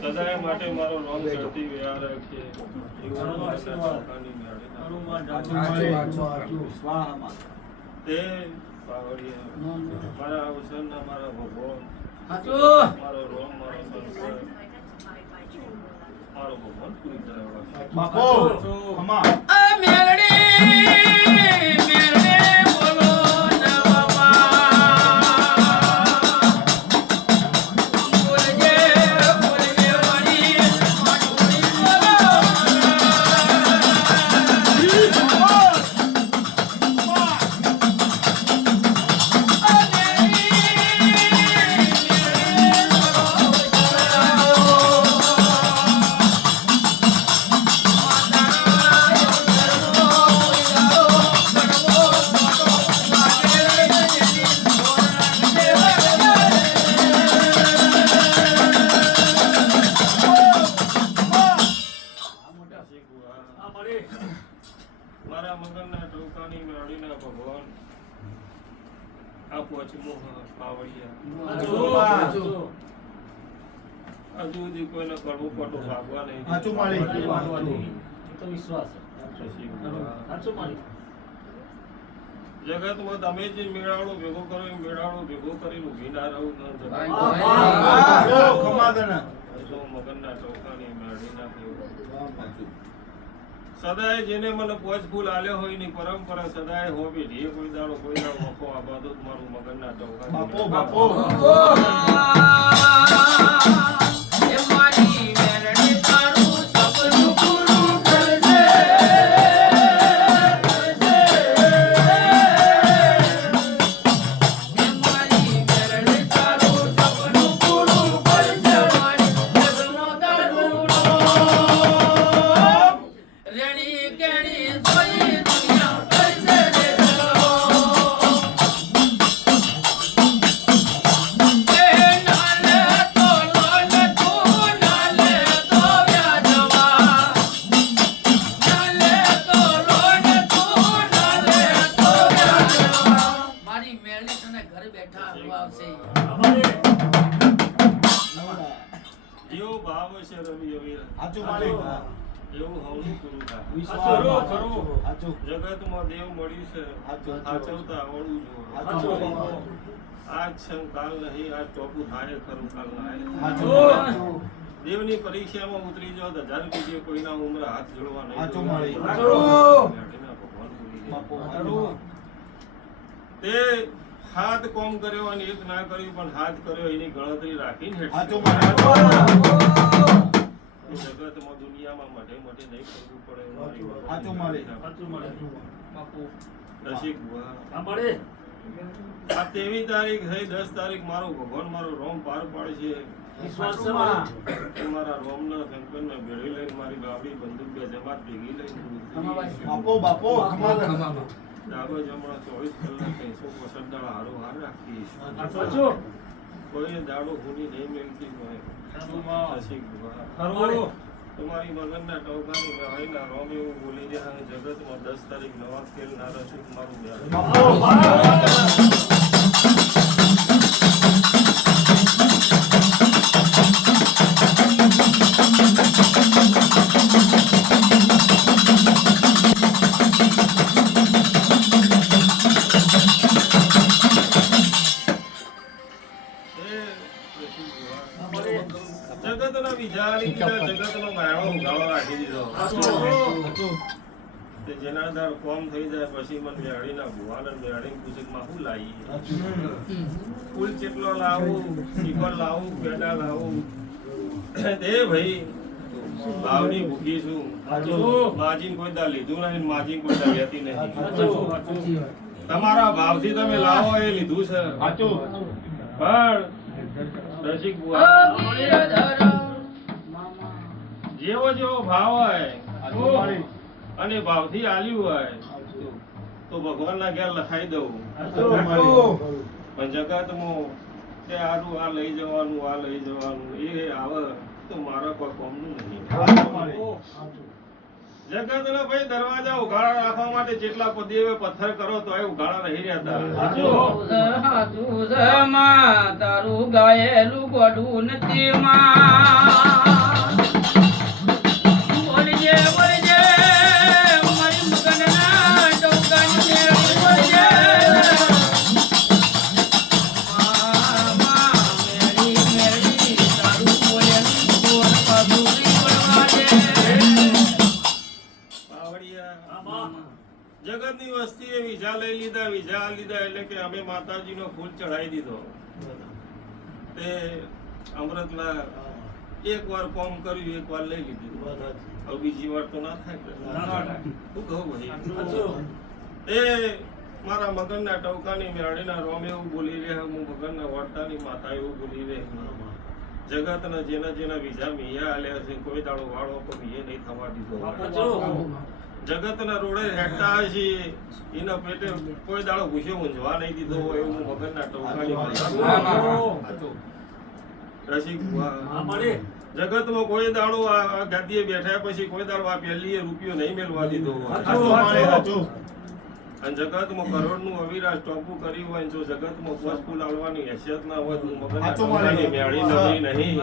સદાય માટે મારો રોંગ ચડતી વ્યાર છે તે મારા અવસરના મારા ભગવાન મારો રોંગ મારો સંસાર મારો ભગવાન પૂરી મારા મગનના ટોકાની મેળીના ભગવાન આપો છે મોહ પાવડિયા હજુ સુધી કોઈને કરવું પડતું ભાગવા નહીં જગતમાં તમે જે મેળાવડો ભેગો કરો એ મેળાવડો ભેગો કરીને ઉભી ના રહું મગનના ટોકાની મેળીના સદાય જેને મને પોચ ફૂલ આલ્યો હોય ની પરંપરા સદાય હો બેઠી કોઈ દાડો કોઈ દાડો વખો આ બધું મારું મગનના ટોકા બાપો એ મારી મેરડી તારું સપનું પૂરું કરજે એ મારી મેરડી તારું સપનું પૂરું કરજે મારી જગનો દારૂડો રેણી કેણી સોઈ દુનિયા કરશે રે સલો એ નાલે તો લોન તું નાલે તો વ્યાજવા નાલે તો લોન તું નાલે તો વ્યાજવા મારી મેળી તને ઘર બેઠા આવશે એવો ભાવ છે રવિ રવિ આજુ માલિક એવું હવનું પૂરું થાય જગતમાં દેવ મળ્યું છે સાચવતા આવડવું જોઈએ આજ છે કાલ નહીં આજ ચોખ્ખું થાય ખરું કાલ ના દેવની પરીક્ષામાં ઉતરી જાઓ તો 1000 રૂપિયા કોઈના ઉમરે હાથ જોડવા નહીં ભગવાન તે હાથ કોમ કર્યો અને એક ના કર્યું પણ હાથ કર્યો એની ગણતરી રાખીને જગતમાં દુનિયામાં મોટે મોટે નહીં કરવું પડે આ 23 તારીખ થઈ 10 તારીખ મારો ભગવાન મારો રોમ પાર પાડે છે મારા રોમના શંકરને ભેળી લઈને મારી બાબરી બંદૂક બે જમાત ભેગી લઈને ડાબો જમણા 24 કલાક 365 દાડા હારો હાર રાખીશ કોઈ દાડો હુની નહીં મેળતી હોય રસિક ભુવા તમારી મગનના ટોકાની મેળીના રોમ એવું બોલી રહ્યા જગતમાં 10 તારીખ નવા ખેલ ના રસિક મારું જગતના વિચારી જગતનો માળો ઉઘાડો રાખી દીધો જેના દર કોમ થઈ જાય પછી મને મેળીના ભુવાને મેળી પુસ્તકમાં શું લાવી ફૂલ ચેટલો લાવું શીખર લાવું પેડા લાવું તે ભાઈ ભાવની ભૂખી છું માજીન કોઈ દા લીધું નહીં માજીન કોઈ દા લેતી નહીં તમારા ભાવથી તમે લાવો એ લીધું છે પણ રસિક જેવો જેવો ભાવ હોય અને ભાવથી આલ્યું હોય તો ભગવાનના ઘેર લખાઈ દઉં પણ જગતમાં કે આનું આ લઈ જવાનું એ આવે તો મારા પર કોમનું નહીં જગતના ભાઈ દરવાજા ઉઘાડા રાખવા માટે જેટલા પદેવે પથ્થર કરો તો એ ઉઘાડા નહીં રહેતા તારું ગાયેલું ગોડું નથી માં બોલજે બોલજે મારી મગનના ટોકાની બોલજે મેળી તારું બોલેલું બોલ પાછું બોલવાજે જગતની વસ્તીએ વિઝા લઈ લીધા એટલે કે અમે માતાજીનો ફૂલ ચઢાઈ દીધો તે અમૃતલા એક વાર કોમ કર્યું એક વાર લઈ લીધું હવે બીજી વાર તો ના થાય શું કહું ભાઈ એ મારા મગનના ટોકાની મેળીના રોમ એવું બોલી રહ્યા હું મગનના વર્તાની માતા એવું બોલી રહે જગતના જેના વિઝા મિયા આલ્યા છે કોઈ દાડો વાળો પણ એ નહીં થવા દીધો જગતના રોડે હેઠતા છે એના પેટે કોઈ દાડો ભૂસ્યો ઊંઝવા નહીં દીધો હોય એવું મગનના ટોકાની રસિક જગતમાં કોઈ દાડો આ ગાદીએ બેઠા પછી કોઈ દાડો આ પહેલી રૂપિયો નહીં મેળવા દીધો હોય અને જગતમાં કરોડનું અવિરાજ ટોપું કર્યું હોય જો જગતમાં પોસ ફૂલ આવવાની હેસિયત ના હોય તો મગનના ટોકાની મેળી નહીં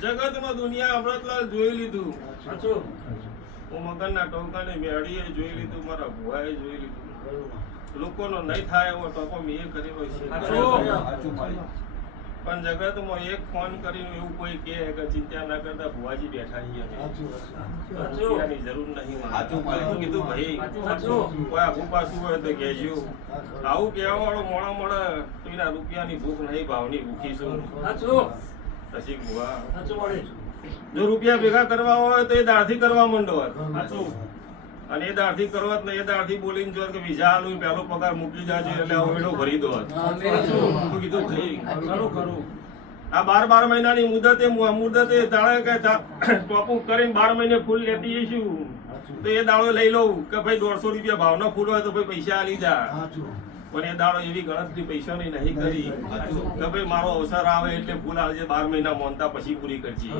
જગતમાં દુનિયા અમૃતલાલ જોઈ લીધું હું મગનના ટોકાને મેળીએ જોઈ લીધું મારા ભુવાએ જોઈ લીધું લોકોનો નહીં થાય એવો ટોકો મેં કર્યો છે પણ જગતમાં એક ફોન કરીને એવું કોઈ કહે કે ચિંતા ના કરતા ભુવાજી બેઠા છીએ રૂપિયાની જરૂર નહીં કીધું ભાઈ કોઈ આખું પાછું હોય તો કહેજો આવું કહેવા વાળો મોડા મોડા તો એના રૂપિયાની ભૂખ નહીં ભાવની ભૂખી છું રસિક ભુવા જો રૂપિયા ભેગા કરવા હોય તો એ દાળથી કરવા માંડો અને એ દાળથી કરવા ને એ દાળથી બોલીને જો કે વિઝા આલું પહેલો પગાર મૂકી જાજો એટલે ઓવેડો ભરી દો કીધું ભાઈ ખરું આ 12 મહિનાની મુદતે દાડે કે ટોપું કરીને 12 મહિને ફૂલ લેતી જઈશું તો એ દાડો લઈ લઉં કે ભાઈ 150 રૂપિયા ભાવનો ફૂલ હોય તો ભાઈ પૈસા આલી જા પણ એ દાડો એવી ગણતરી પૈસાની નહીં કરી કે ભાઈ મારો અવસર આવે એટલે ફૂલ આવજે 12 મહિના મોનતા પછી પૂરી કરજે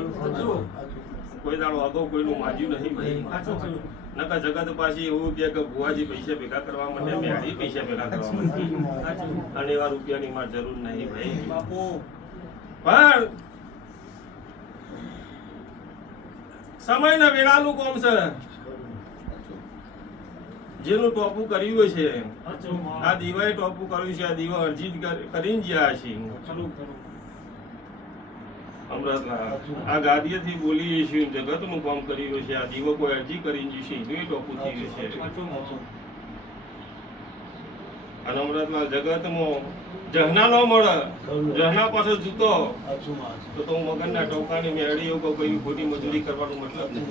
કોઈ દાડો અગાઉ કોઈનું માજ્યું નહીં ભાઈ નકા જગત પાછી એવું કે ભુવાજી પૈસા ભેગા કરવા માટે મેળી પૈસા ભેગા કરવા માટે અને એવા રૂપિયાની માર જરૂર નહીં ભાઈ પણ સમયના વેળાનું કોમ છે જેનું ટોપું કર્યું છે આ દીવાએ ટોપું કર્યું છે આ દીવા અરજી કરીને જ્યાં છે આ ગાદીએથી બોલીએ છીએ જગતનું કામ કર્યું છે આ દીવો કોઈ અરજી કરીને છે એ ટોપું થયું છે અને અમૃતલાલ જગતમાં જહના ન મળે, જહના પાસે જૂતો તો હું મગનના ટોકાની મેળી એવું કોઈ ખોટી મજૂરી કરવાનો મતલબ નથી.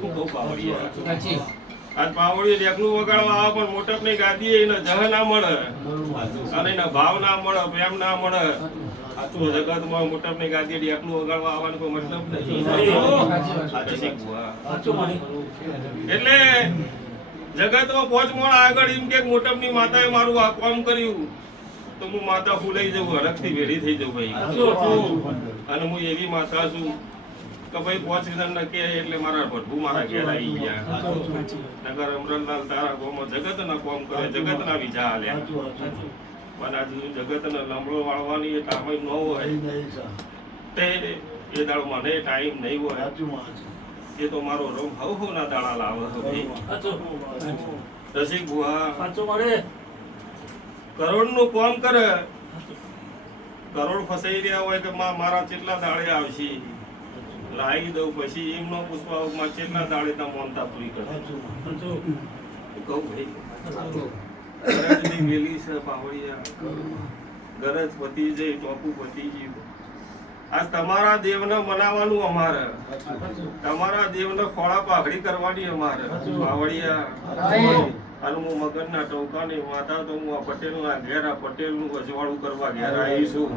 હું કહું પાવડિયા, આજ પાવડીએ રેકલું વગાડવા આવે પણ મોટપની ગાદીએ એને જહ ના મળે અને એના ભાવ ના મળે, પ્રેમ ના મળે તો જગતમાં મોટપની ગાદીએ રેકલું વગાડવા આવવાનો કોઈ મતલબ નથી. એટલે જગતમાં પોચ મોણ આગળ એમ કે મોટપની માતાએ મારું આ કામ કર્યું તો હું માતા ફૂલાઈ જવું, હરખથી ભેડી થઈ જવું ભાઈ. અને હું એવી માતા છું કે ભાઈ 5 જણ કે એટલે મારા ભઠ્ઠુ મારા ઘેર આવી ગયા. નગર અમરલાલ તારા ગામમાં જગતના કામ કરે, જગતના વિચાર હાલ્યા. પણ આજે જગતને લંબડો વાળવાની એ ટાઈમ ન હોય તે એ દાડો મને ટાઈમ નહીં હોય એ તો મારો રમ હવ ના દાડા લાવે. રસિક બુઆ કરોડ નું કામ કરે, કરોડ ફસાઈ રહ્યા હોય કે મારા કેટલા દાડે આવશે લાવી દઉં, પછી એમ ન પૂછવા માં કેટલા દાડે તા મોનતા પૂરી કરે. કહું ભાઈ ગરજની વેલી છે પાવડિયા, ગરજ પતી જઈ, ટોપું પતી ગયું. આજ તમારા દેવને મનાવવાનું અમારે, તમારા દેવને ખોળા પાઘડી કરવાની અમારે પાવડિયા. અને હું મગનના ટોકાની માતા તો હું આ પટેલના ઘેર, આ પટેલનું અજવાળું કરવા ઘેર આવીશું.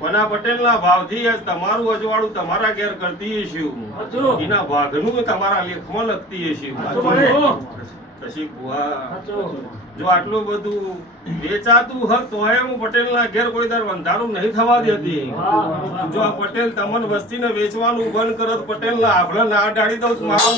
પણ આ પટેલના ભાવથી આજ તમારું અજવાળું તમારા ઘેર કરતી હશું, એના ભાગનું તમારા લેખમાં લખતી હશું. પછી બુઆ જો આટલું બધું વેચાતું હક તોય હું પટેલના ઘેર કોઈ દર બંધારું નહીં થવા દેતી. જો આ પટેલ તમને વસ્તીને વેચવાનું બંધ કરત, પટેલના આભળા ના ડાળી દઉં મારું.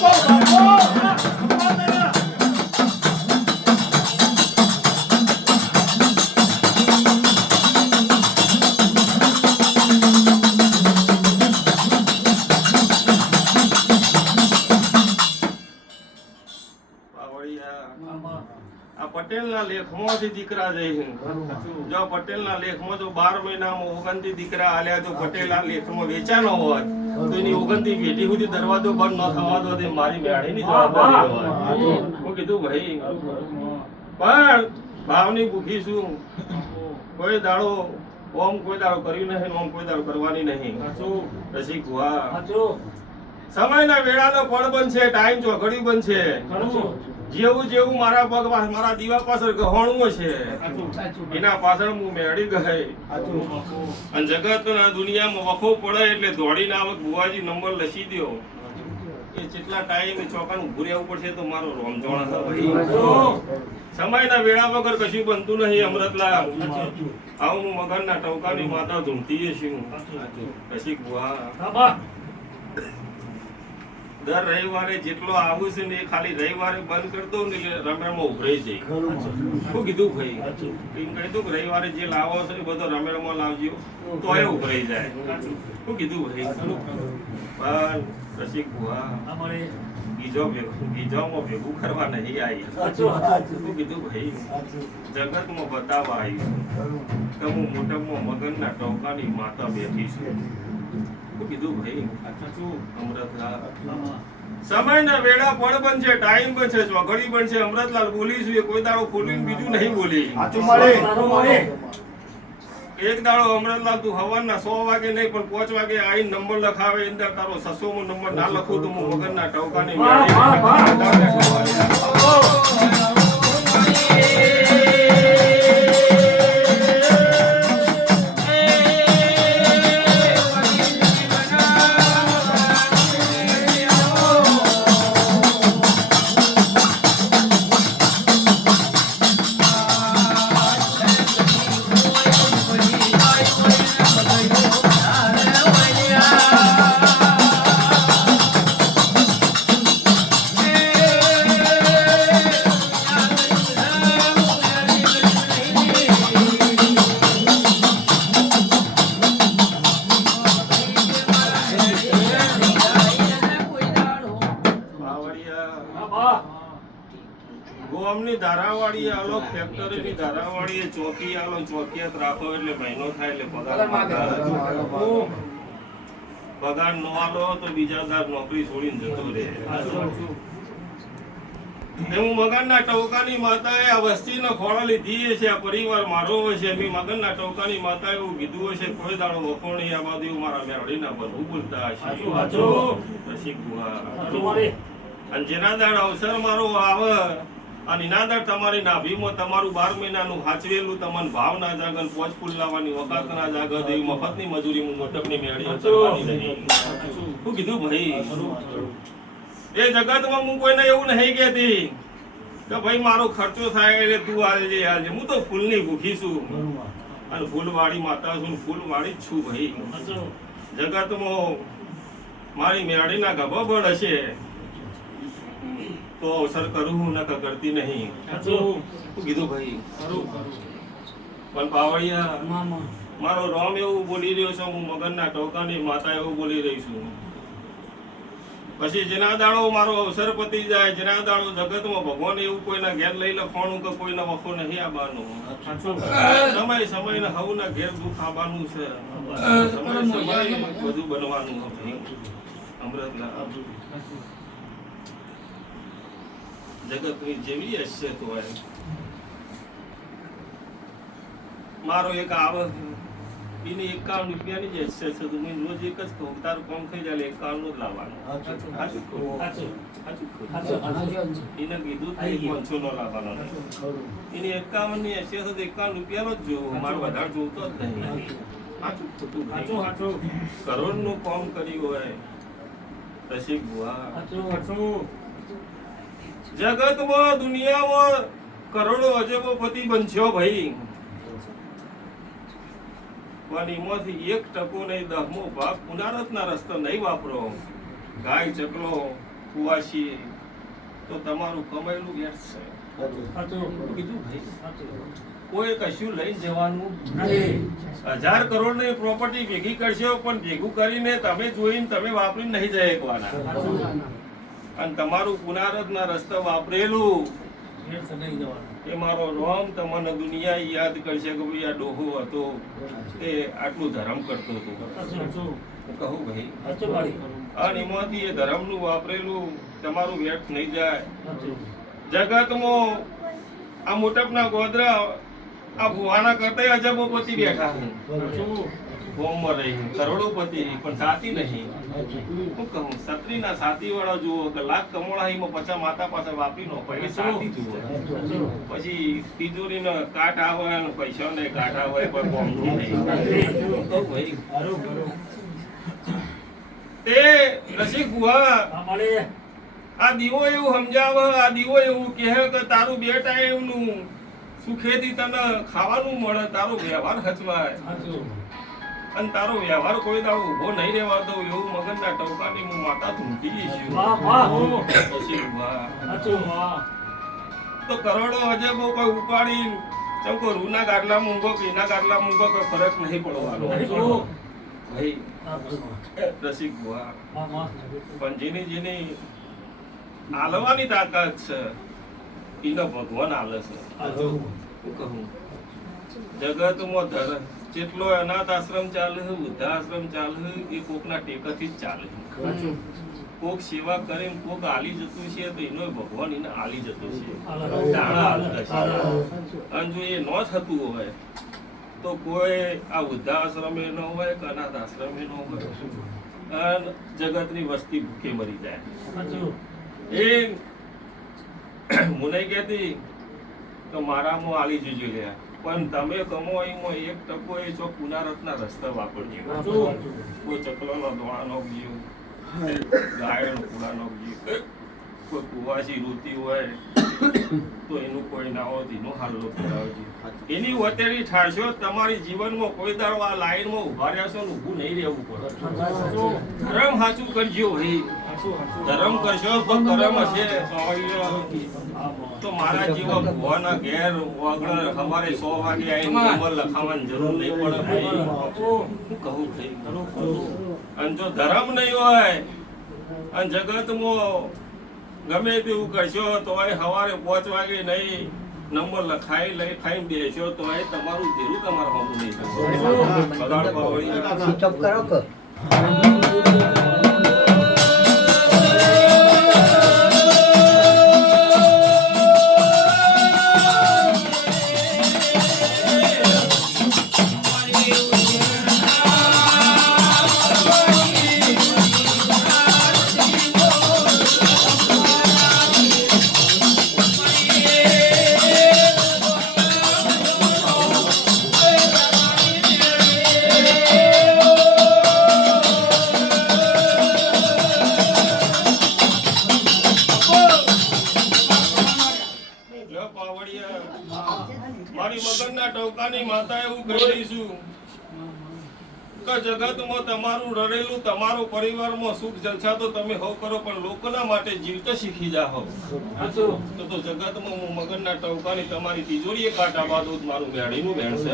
આ પટેલના લેખમાંથી દીકરા જઈ, જો પટેલના લેખમાં જો 12 મહિનામાં 29 દીકરા આલ્યા, જો પટેલ આ લેખમાં વેચાનો હોત તો એની 29 પેઢી સુધી દરવાજો બંધ ન થવા દો, તે મારી મેળીની જવાબદારી હોય. હું કીધું ભાઈ પણ ભાવની ભૂખી છું, કોઈ દાડો ઓમ કોઈ દાડો કર્યું નહીં, ઓમ કોઈ દાડો કરવાની નહીં. પછી ગુવા સમયના વેળાનો પળ બનશે, ટાઈમ ચોઘડી બનશે. જેવું જેવું મારા પગ મારા દીવા પાછળ ગહોણું છે એના પાછળ હું મેળી ગઈ. અને જગતના દુનિયામાં વખો પડે એટલે દોડીને આવક બુવાજી નંબર લસી દો. એ જેટલા ટાઈમ ચોકાનું ઉભું રહેવું પડશે તો મારો રોમજોણ સમયના વેળા વગર કશું બનતું નહીં. અમૃતલાલ આવું હું મગનના ટોકાની માતા ધૂમતી છું. પછી બુવા દર રવિવારે જેટલો આવું છે ને એ ખાલી રવિવારે બંધ કરી દઉં ને એટલે રમેણમાં ઉભરાઈ જાય. શું કીધું ભાઈ? એમ કહી દઉં કે રવિવારે જે લાવો છો એ બધો રમેણમાં લાવજો તો એ ઉભરાઈ જાય. શું કીધું ભાઈ? પણ રસિક બુઆ ગીજામાં ભેગું કરવા નહીં આવી. શું કીધું ભાઈ? જગતમાં બતાવવા આવી કે હું મોટામાં મગનના ટોકાની માતા બેઠી છું. કીધું ભાઈ અમૃતલાલ સમયના વેળા પળ બનશે, ટાઈમ બનશે, ચોઘડી બનશે. અમૃતલાલ બોલીશું એ કોઈ દાડો ખોલીને બીજું નહીં બોલી. એક દાડો અમૃતલાલ તું હવારના 100 વાગે નહીં પણ 5 વાગે આવીને નંબર લખાવે, અંદર તારો 600મો નંબર ના લખું તો હું મગનના ટોકાની ગોમની ધારાવાળી આલો, ફેક્ટરીની ધારાવાળી ચોકી આલો, ચોકિયાત રાખો એટલે મહિનો થાય એટલે પગાર નો આલો તો બીજા દાર નોકરી છોડીને જતો રહે. ને હું મગનના ટવકાની માતાએ આ વસ્તીનો ખોળો લીધી છે, આ પરિવાર મારો છે. મેં મગનના ટવકાની માતાએ એવું કીધું હશે, કોઈ દાડો વખોણી આ બાજુ મારા મેળડીના બનવું બોલતા હશે. રસિક બુઆ. અને જેના દાડ અવસર મારો આવે અને એના દાડ તમારી નાભીમાં તમારું 12 મહિનાનું હાચવેલું તમને ભાવ ના જાગન, પોચ ફૂલ લાવવાની વખત ના જાગત, એવી મફતની મજૂરી હું મોટપની મેળવી કરવાની નહીં. શું કીધું ભાઈ? એ જગતમાં હું કોઈને એવું નહીં કહેતી કે ભાઈ મારો ખર્ચો થાય એટલે તું હાલજે હાલજે. હું તો ફૂલની ભૂખી છું અને ફૂલવાળી માતા છું, ફૂલવાળી જ છું ભાઈ. જગતમાં મારી મેળીના ગભા બળ હશે તો અવસર કરું ન કરતી નહીં. શું કીધું ભાઈ? પણ પાવડિયા મારો રામ એવું બોલી રહ્યો છે, હું મગનના ટોકાની માતા એવું બોલી રહી છું. પછી જેના દાડો મારો અવસર પતી જાય, જેના દાડો જગતમાં ભગવાન એવું કોઈના ઘેર લઈ લખવાનું કે કોઈના વખો નહીં આવવાનું. સમય સમય હવના ઘેર દુઃખ આવવાનું છે, સમય સમય બધું બનવાનું. અમૃતલા જગતની જેવી હશે તો મારો એક આવે એની 51 રૂપિયાની જ હશે છે. તો મેં રોજ એક જ કહું, તારું કામ થઈ જાય 51 જ લાવવાનું. એને કીધું 500 નો લાવવાનો. એની 51 ની હશે તો 51 રૂપિયાનો જ જોવો, મારે વધારે જોતો જ નહીં. કરોડ નું કામ કર્યું હોય રસિક બુઆ. જગતમાં દુનિયામાં કરોડો અજબોપતિ બનશો ભાઈ, પણ એમાંથી 1% નહીં 10મો ભાગ પુનારતના રસ્તા નહીં વાપરો, ગાય ચકલો કુવાસી, તો તમારું કમાયેલું વ્યર્થ છે. કોઈ કશું લઈને જવાનું નહીં. 1000 કરોડની પ્રોપર્ટી ભેગી કરશો પણ ભેગું કરીને તમે જોઈને તમે વાપરીને નહીં જાય એકવાના. અને તમારું પુનારતના રસ્તા વાપરેલું એ મારો રામ તમને દુનિયા યાદ કરશે કે ભાઈ આ ડોહો હતો એ આટલું ધર્મ કરતો હતો. કહું ભાઈ, અને એમાંથી એ ધર્મનું વાપરેલું તમારું વ્યર્થ નહીં જાય. જગતમાં આ મોટપના ગોદરા આ ભુવાના કરતા અજબોપતિ બેઠા છે. ફોર્મમાં રહી કરોડોપતિ પણ સાથી નહીં. શું કહું, છત્રીના સાથી વાળા જુઓ કે લાખ કમોળા એમાં 50 માતા પાસે વાપરી નો પડે સાથી જુઓ. પછી તિજોરીનો કાટ આવે અને પૈસાને કાટ આવે પણ કોમનું નહીં. તે રસિક બુઆ આ દીવો એવું સમજાવે, આ દીવો એવું કહે કે તારું 2 ટાઈમનું સુખેથી તને ખાવાનું મળે, તારો વ્યવહાર હચવાય અને તારો વ્યવહાર કોઈ દાડો ઉભો નહીં રહેવા દઉં એવું મગનના ટવકાની હું માતા ધૂમકી છું. તો કરોડો અજબો કોઈ ઉપાડી ચમકો રૂના ગાડલા મૂંગો કે એના ગાડલા મૂંગો કોઈ ફરક નહીં પડવાનો ભાઈ. રસિક બુઆ પણ જેની આલવાની તાકાત છે એનો ભગવાન આલે છે. શું કહું, જગતમાં જેટલો અનાથ આશ્રમ ચાલે, વૃદ્ધાશ્રમ ચાલે, એ કોકના ટેકાથી જ ચાલે. કોક સેવા કરીને કોક આલી જતું છે તો એનો ભગવાન એને આલી જતો છે. અને જો એ ન થતું હોય તો કોઈ આ વૃદ્ધાશ્રમે ન હોય કે અનાથ આશ્રમે ન હોય, અને જગતની વસ્તી ભૂખે મરી જાય. એ હું નહીં કહેતી તો મારામાં આલી જજો લ્યા, પણ તમે કમાઈમાં 1% એ જો પુનારતના રસ્તા વાપરજો. કોઈ ચકલાનો દોણા નોખજો, ગાયનો કુડા નોખજો, કોઈ કુવાસી રોતી હોય તો એનું કોઈ ના હોય એનો હાલ્લો કરાવજો. એની વતેડી ઠારશો તમારી જીવનમાં કોઈ દાડો આ લાઈનમાં ઉભા રહેશો ને ઊભું નહીં રહેવું પડે. ધર્મ સાચું કરજો ભાઈ, ધર્મ કરશો તો કરમ હશે. તો મારા જેવા ભુવાના ઘેર વગર અમારે 100 વાગે આવીને નંબર લખાવવાની જરૂર નહીં પડે ભાઈ. હું કહું ભાઈ, અને જો ધર્મ નહીં હોય અને જગતમાં ગમે તેવું કરશો તો સવારે 5 વાગે નહીં નંબર લખાઈ લઈ ખાઈ દેશો તો તમારું ધીરું તમારા હોવું નહીં થશે. બગાડ પાવડી માતા એવું કહી દઈશું કે જગતમાં તમારું રહેલું તમારો પરિવારમાં સુખ જલસા તો તમે હો કરો પણ લોકોના માટે જીવતા શીખી જાઓ તો જગતમાં હું મગનના ટવકાની તમારી તિજોરીએ કાંટા બાદો મારું મેળીનું બેણ છે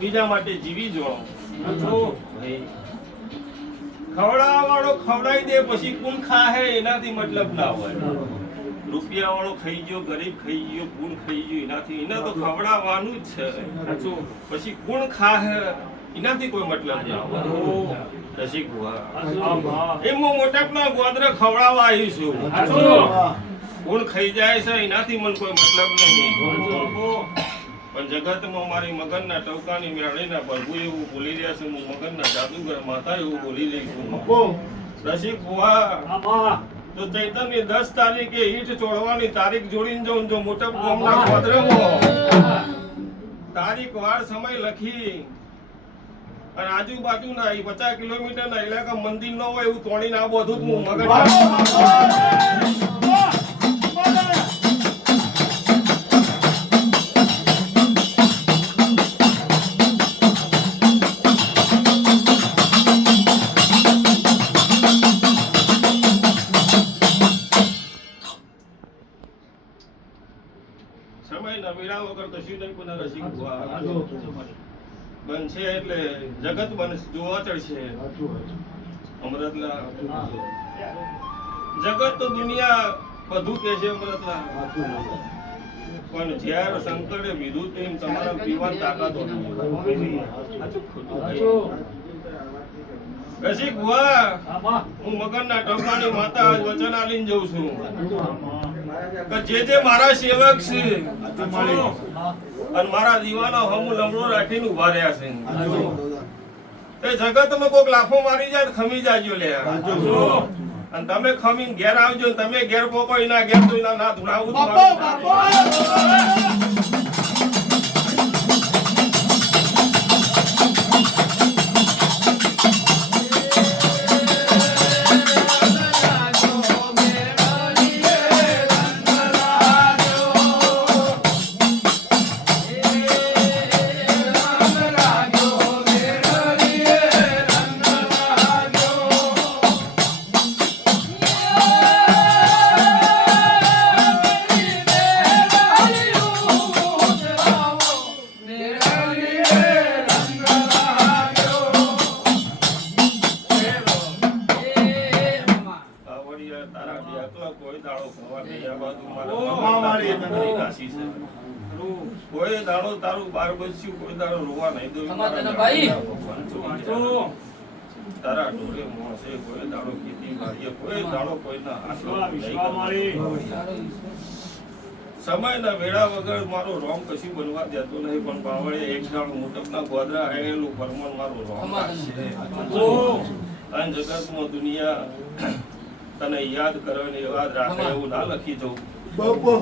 બીજા માટે જીવી જોણો ખવડાવવા વાળો ખવડાવી દે પછી કોણ ખાહે એનાથી મતલબ ના હોય રૂપિયા વાળો ખાઈ ગયો ગરીબ ખાઈ ગયો કોણ ખાઈ ગયો એનાથી એને તો ખવડાવવાનું જ છે પછી કોણ ખાહે એનાથી કોઈ મતલબ ના હોય રસિક ભુવા એ હું મોટાપના ગોદરે ખવડાવવા આવી છું કોણ ખાઈ જાય છે એનાથી મને કોઈ મતલબ નહીં પણ જગતમાં મારી મગનના ટવકાની મેળીના પ્રભુ એવું બોલી રહ્યા છે હું મગનના જાદુગર માતા એવું બોલી રહી છું રસિક ભુવા તો ચૈતનની 10 તારીખે ઈટ ચોડવાની તારીખ જોડીને જાઉં જો મોટા ગામના ગોદરેમાં તારીખ વાર સમય લખી અને આજુબાજુના 50 કિલોમીટરના ઇલાકા મંદિર ન હોય એવું તોડીને આ બધું હું મગનના સમયના વેળા વગર તો શિવદય પુનઃ રસિક બનશે એટલે જગત બનશે જોવા ચડશે અમૃતલા જગત તો દુનિયા બધું કે છે અમૃતલા પણ જ્યારે શંકરે વિધું તેમ તમારા પીવાની તાકાત રસિક ભુવા હું મગનના ટોકાની માતા આજ વચન આલીને જઉં છું કે જે મારા સેવક છે અને મારા દીવાનો હમ લમડો રાખીને ઉભા રહ્યા છે તે જગતમાં કોઈક લાફો મારી જાય ખમી જાજો લે અને તમે ખમીને ઘેર આવજો તમે ઘેર પોકો એના ઘેર તો એના ના ધુણાવું કોઈ દાડો તારું બાર બચ્યું કોઈ દાડો રોવા નહીં દઉં તારા ઢોરે મોસે કોઈ દાડો ખેતી વાળીએ કોઈ દાડો કોઈના સમયના વેળા વગર મારો રોમ કશું બનવા દેતો નહીં પણ બાવળે એક દાડો મોટપના ગોદરા આવેલું પરમણ મારો રોમ છે અને જગતમાં દુનિયા તને યાદ કરવાની યાદ રાખે એવું ના લખી દઉં બાપો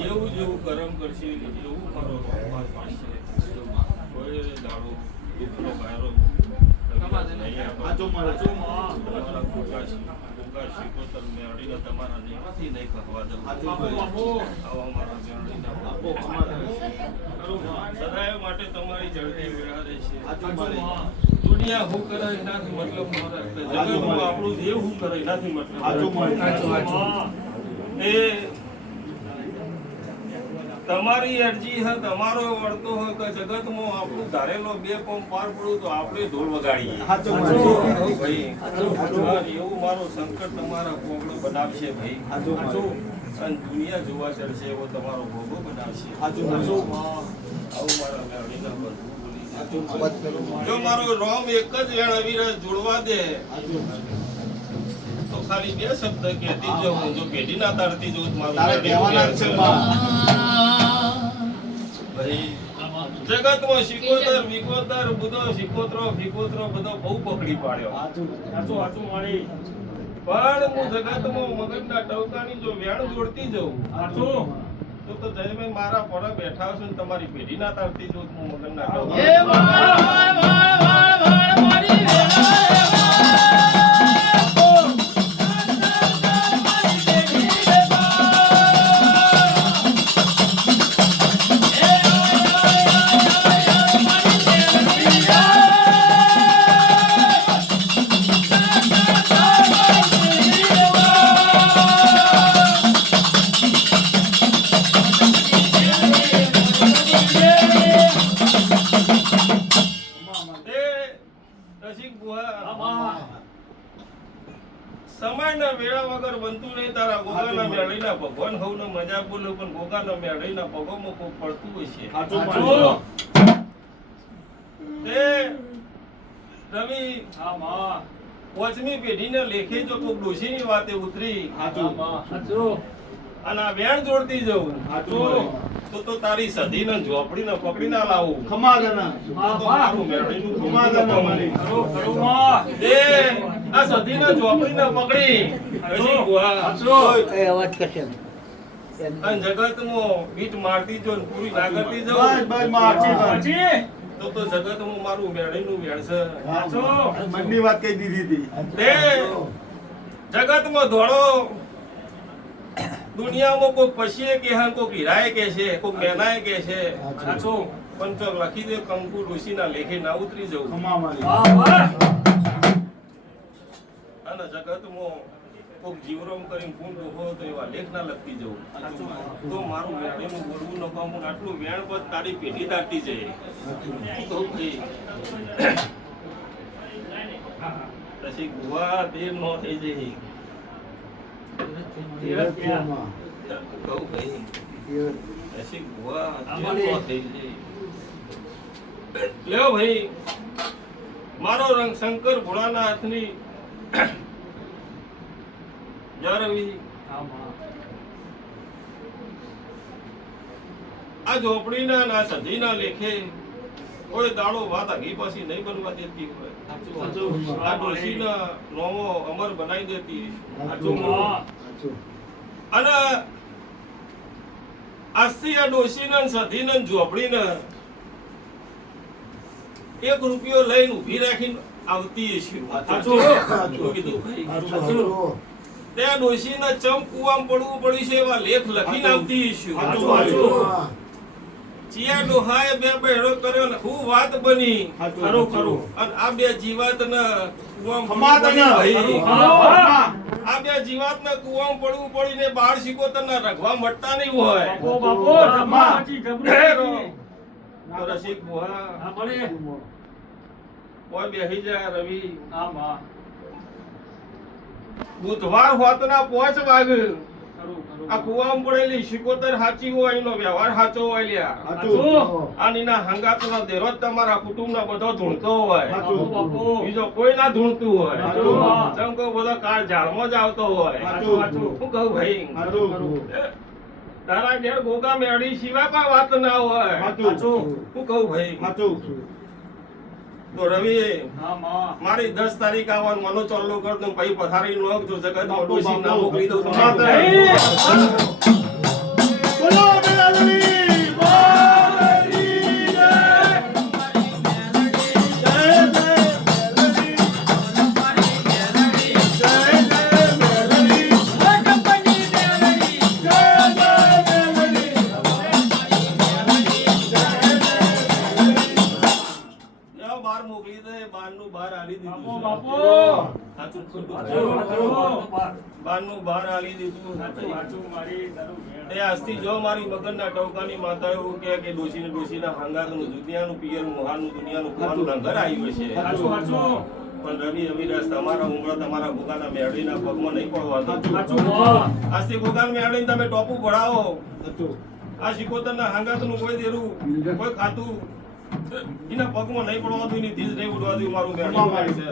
જેવું જેવું કરમ કરશે એવું મારો રોગ પાડશે કોઈ દાડો દુઃખનો ગાયરો ટોકા શીખોતર મેળવીને તમારા જેવાથી નહીં કહવા દઉં. આવો અમારા મેળવીના બાપો. સદાય માટે તમારી જળતી વેળા રહેશે. દુનિયા હું કરે એનાથી મતલબ મારા જગતમાં આપણું દેવ હું કરે એનાથી મતલબ એ તમારી અરજી હે તમારો વળતો હોય કે જગતમાં આપણું ધારેલો બે પંપ પાર પડું તો આપણે ઢોલ વગાડીએ. ભાઈ એવું મારો સંકટ તમારા ભોગો બનાવશે ભાઈ. અને દુનિયા જોવા ચડશે એવો તમારો ભોગો બનાવશે. આવું મારા મેળવીના બધું બોલી. જો મારો રોમ એક જ વેણ અવિરત જોડવા દે તો ખાલી બે શબ્દ કહેતી જાઉં. જો પેઢી ના તારતી જવું મારું જગતમાં શિકોતર વિકોતર બધો શિકોતરો ફિકોતરો બધો બહુ પકડી પાડ્યો. પણ હું જગતમાં મગજના ટવકાની જો વેણ જોડતી જઉં તો જય મારા પર બેઠા છો ને તમારી પેઢી ના તારતી જવું હું મગજના સમયના વેળા વગર બનતું નહીં. તારા ગોગાના મેળીના ભગવાન હવનો મજા બોલો પણ ગોગાના મેળીના પગોમાં કોઈ પડતું હશે. રવિ પાંચમી પેઢીને લેખે જો કોઈ ડોશીની વાતે ઉતરી અને આ વેણ જોડતી જવું તો તારી સધીને ઝોપડીને પકડી ના લાવું. આ સધીને ઝોપડીને પકડી જગતમાં બીટ મારતી જો પૂરી ના કરતી જવું તો જગતમાં મારું મેળીનું વેણ છે. મનની વાત કહી દીધી જગતમાં ધોળો દુનિયામાં કોઈ પશીએ કે હા કોઈ હીરાએ કે છે કોઈ મેનાએ કે છે પણ જો લખી દે કંકુ ઋષિના લેખે ના ઉતરી જવું અને જગતમાં કોક જીવરમ કરીને પૂર્ણ ડોહો તો એવા લેખ ના લખતી જવું તો મારું મેળીનું બોલવું ન પામું આટલું વેણ પદ તારી પેઢી દાટતી જાય તો પછી ગુવા દેર નો થઈ જાય. લેવો ભાઈ મારો રંગ શંકર ભોળાનાથની આ ઝોપડીના ના સધીના લેખે કોઈ દાડો વાત આગી પાછી નહીં બનવા દેતી હોય. આ ડોશીના નોમો અમર બનાવી દેતી અને આજથી આ ડોશીના સધીના ઝોપડીને 1 રૂપિયો લઈને ઊભી રાખીને આવતી છે. ત્યાં ડોશીના ચમ કુવામાં પડવું પડ્યું છે એવા લેખ લખીને આવતી છે. ચિયા ડોહાએ બે બહેરો કર્યો ને હું વાત બની ખરો ખરો અને આ બે જીવાતના આ બે જીવાતના કુવામાં પડવું પડીને બાળ શિકોતરના રઘવા મટતા નહીં હોય. રસિક બુહા કોઈ બેહી જાય રવિ. બુધવાર હોતના 5 વાગે આ કુવામાં પડેલી શિકોતર સાચી હોય એનો વ્યવહાર સાચો હોય લ્યા. અને એના હંગાતનો દેરો તમારા કુટુંબના બધો ધૂણતો હોય બીજો કોઈ ના ધૂણતું હોય. જેમ કે બધો કાળ ઝાડમાં જ આવતો હોય. શું કહું ભાઈ તારા ઘેર ગોગા મેળી સિવાય પણ વાત ના હોય. શું કહું ભાઈ તો રવિ મારી 10 તારીખ આવવાનું મનો ચાલુ કર દઉં પછી પથારી નો જો જગત માં ડોસી ના મોકલી દઉં. લાવ બહાર મોકલી દે, બહારનું બહાર આલી દીધું છે. બાપુ સાચું ખોટું? સાચું. બહારનું બહાર આલી દીધું. એ આજથી જો મારી મગનના ટવકાની માતા એવું કહે કે ડોશીના હાંગાતનું, દુનિયાનું, પિયરનું, મોહાલનું, દુનિયાનું ખાવાનું લંગર આવ્યું છે. પણ રવિ અવિનાશ તમારા ઉમરા તમારા ગોગાના મેળવીના પગમાં નહીં પડવા દો. આજથી ગોગાના મેળવીને તમે ટોપું ભરાવો. આ શિકોતરના હાંગાતનું કોઈ દેરું, કોઈ ખાતું એના પગમાં નહીં પડવા દો, એની ધીજ નહીં ઉડવા દો. મારું મેળવી છે.